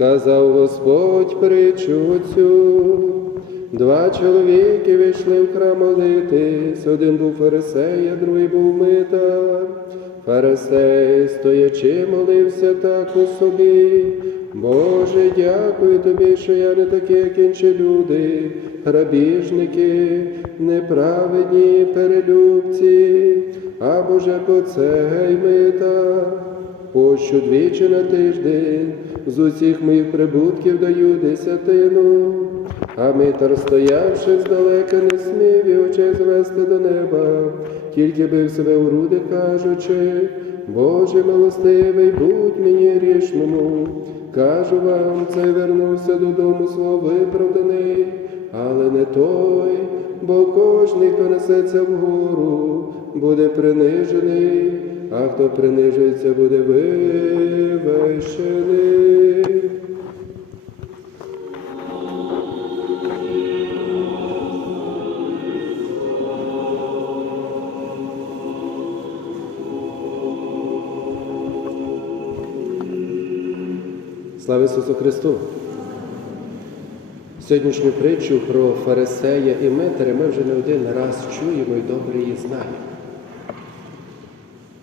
сказав Господь притчу цю. Два чоловіки вийшли в храм молитись, один був фарисей, а другий був митар. Фарисей, стоячи, молився так у собі. Боже, дякую тобі, що я не такий, як інші люди, грабіжники, неправедні перелюбці, а Боже, коцегай митар. Пощу двічі на тиждень, з усіх моїх прибутків даю десятину, а митар, стоявши здалека, не смів і очей звести до неба, тільки бив себе у груди, кажучи, Боже милостивий, будь мені рішному. Кажу вам, цей вернувся додому свого виправданий, але не той, бо кожний, хто несеться вгору, буде принижений, а хто принижується, буде вивищений. Слава Ісусу Христу! Сьогоднішню притчу про Фарисея і Митаря ми вже не один раз чуємо і добре її знаємо.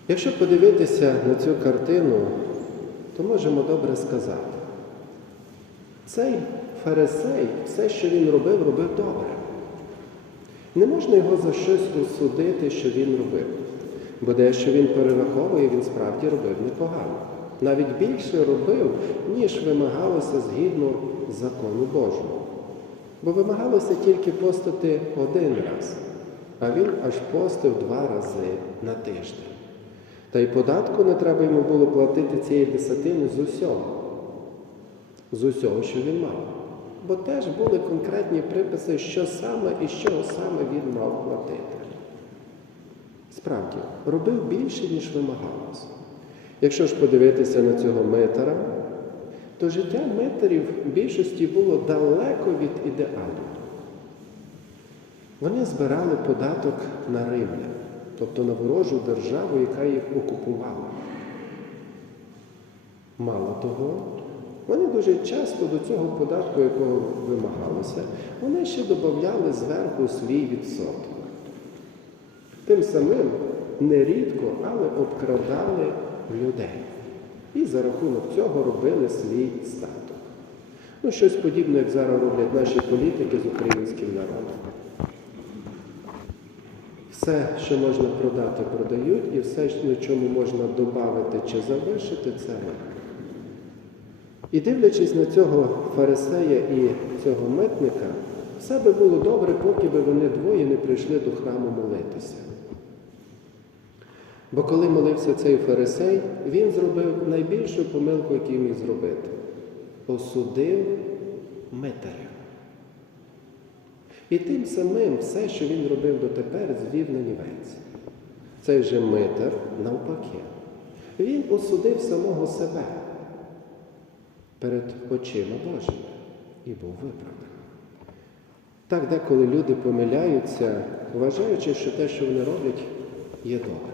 Якщо подивитися на цю картину, то можемо добре сказати. Цей фарисей, все, що він робив, робив добре. Не можна його за щось осудити, що він робив. Бо дещо він перераховує, він справді робив непогано. Навіть більше робив, ніж вимагалося згідно закону Божого. Бо вимагалося тільки постити один раз, а він аж постив два рази на тиждень. Та й податку не треба йому було платити цієї десятини з усього, з усього, що він мав. Бо теж були конкретні приписи, що саме і з чого саме він мав платити. Справді, робив більше, ніж вимагалося. Якщо ж подивитися на цього митара, то життя митарів в більшості було далеко від ідеалу. Вони збирали податок на римлян, тобто на ворожу державу, яка їх окупувала. Мало того, вони дуже часто до цього податку, якого вимагалося, вони ще додавали зверху свій відсоток. Тим самим нерідко, але обкрадали людей. І за рахунок цього робили свій статок. Ну, щось подібне, як зараз роблять наші політики з українським народом. Все, що можна продати, продають, і все, на чому можна додати чи завершити, це роблять. І дивлячись на цього фарисея і цього митника, все би було добре, поки би вони двоє не прийшли до храму молитися. Бо коли молився цей фарисей, він зробив найбільшу помилку, яку міг зробити. Осудив митаря. І тим самим все, що він робив дотепер, звів на нівець. Цей же митар, навпаки, він осудив самого себе перед очима Божими і був виправданий. Так деколи люди помиляються, вважаючи, що те, що вони роблять, є добре.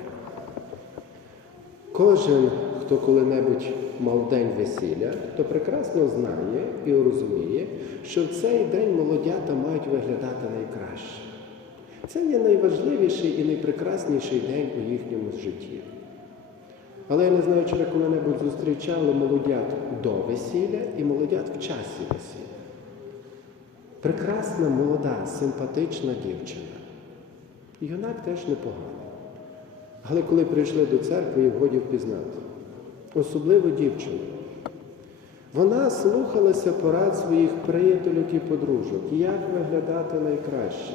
Кожен, хто коли-небудь мав день весілля, то прекрасно знає і розуміє, що в цей день молодята мають виглядати найкраще. Це є найважливіший і найпрекрасніший день у їхньому житті. Але я не знаю, чи ви коли-небудь зустрічали молодят до весілля і молодят в часі весілля. Прекрасна, молода, симпатична дівчина. Юнак теж непоганий. Але коли прийшли до церкви, їх годі впізнати. Особливо дівчину. Вона слухалася порад своїх приятелів і подружок, як виглядати найкраще,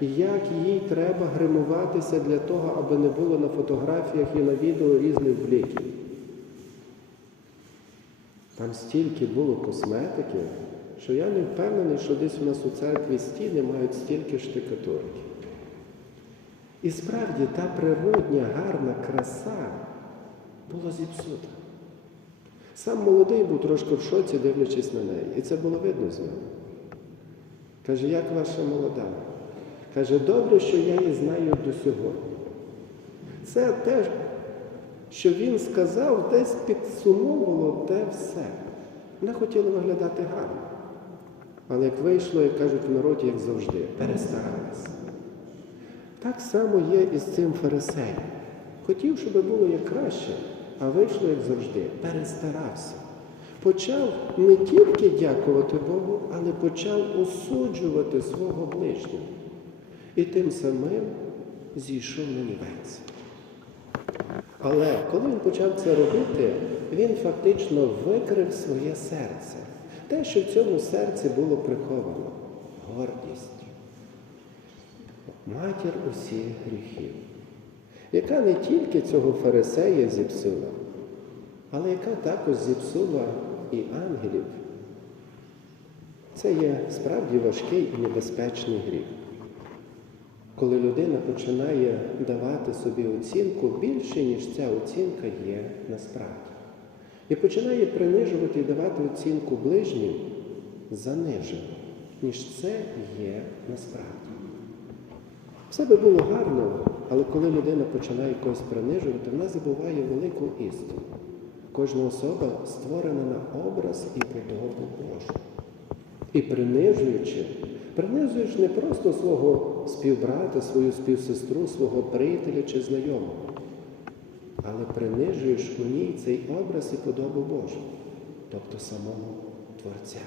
як їй треба гримуватися для того, аби не було на фотографіях і на відео різних бліків. Там стільки було косметики, що я не впевнений, що десь у нас у церкві стіни мають стільки штикатурки. І справді та природня гарна краса була зіпсута. Сам молодий був трошки в шоці, дивлячись на неї. І це було видно з нього. Каже, як ваша молода? Каже, добре, що я її знаю до сьогодні. Це те, що він сказав, десь підсумовувало те все. Вона хотіла виглядати гарно. Але як вийшло, як кажуть в народі, як завжди, перестаралась. Так само є і з цим фарисеєм. Хотів, щоб було як краще, а вийшло, як завжди, перестарався. Почав не тільки дякувати Богу, але почав осуджувати свого ближнього. І тим самим зійшов на нівець. Але коли він почав це робити, він фактично викрив своє серце. Те, що в цьому серці було приховано гордість, матір усіх гріхів, яка не тільки цього фарисея зіпсула, але яка також зіпсула і ангелів. Це є справді важкий і небезпечний гріх. Коли людина починає давати собі оцінку більше, ніж ця оцінка є насправді. І починає принижувати і давати оцінку ближнім занижено, ніж це є насправді. Все би було гарно, але коли людина починає когось принижувати, вона забуває велику істину. Кожна особа створена на образ і подобу Божу. І принижуючи, принижуєш не просто свого співбрата, свою співсестру, свого приятеля чи знайомого, але принижуєш у ній цей образ і подобу Божу, тобто самого Творця.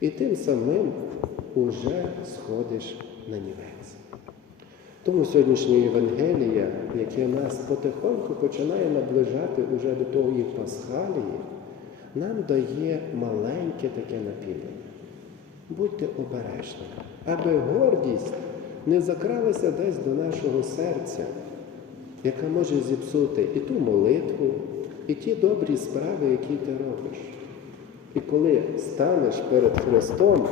І тим самим уже сходиш на нівець. Тому сьогоднішнє Євангелія, яке нас потихоньку починає наближати уже до тої пасхалії, нам дає маленьке таке напілення. Будьте обережні, аби гордість не закралася десь до нашого серця, яка може зіпсути і ту молитву, і ті добрі справи, які ти робиш. І коли станеш перед Христом,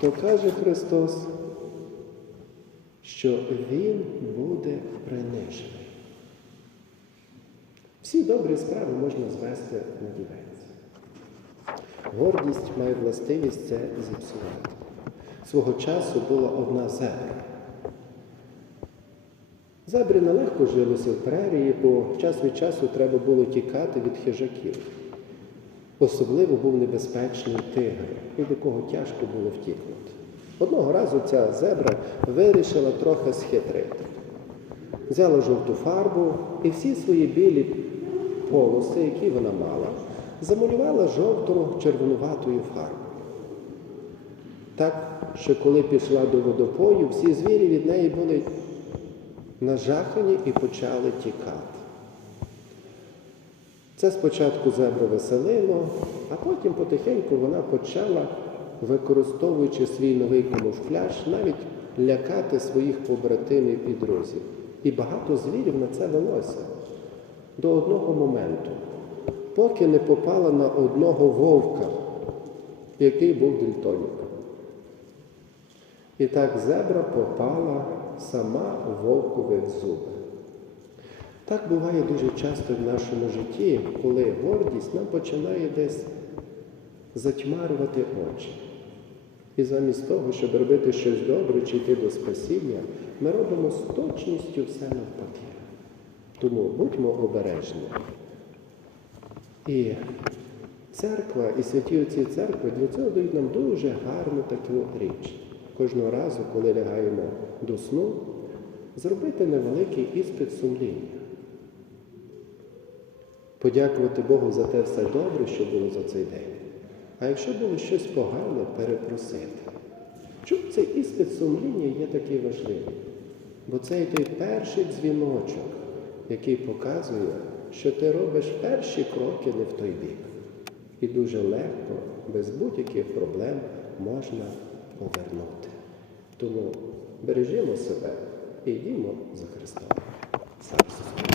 то каже Христос, що Він буде принижений. Всі добрі справи можна звести на дівець. Гордість має властивість це зіпсувати. Свого часу була одна зебра. Зебрі нелегко жилося в прерії, бо час від часу треба було тікати від хижаків. Особливо був небезпечний тигр, від якого тяжко було втікнути. Одного разу ця зебра вирішила трохи схитрити. Взяла жовту фарбу і всі свої білі полоси, які вона мала, замалювала жовтою червонуватою фарбою. Так, що коли пішла до водопою, всі звірі від неї були нажахані і почали тікати. Це спочатку зебру веселило, а потім потихеньку вона почала, використовуючи свій новий камуфляж, навіть лякати своїх побратимів і друзів. І багато звірів на це велося до одного моменту, поки не попала на одного вовка, який був дельтоніком. І так зебра попала сама в зуби. Так буває дуже часто в нашому житті, коли гордість нам починає десь затьмарювати очі. І замість того, щоб робити щось добре чи йти до спасіння, ми робимо з точністю все навпаки. Тому будьмо обережні. І церква, і святі отці церкви для цього дають нам дуже гарну таку річ. Кожного разу, коли лягаємо до сну, зробити невеликий іспит сумління. Подякувати Богу за те все добре, що було за цей день. А якщо було щось погане, перепросити. Чому цей іспит сумління є такий важливий? Бо це і той перший дзвіночок, який показує, що ти робиш перші кроки не в той бік. І дуже легко, без будь-яких проблем можна повернути. Тому бережімо себе і йдімо за Христом.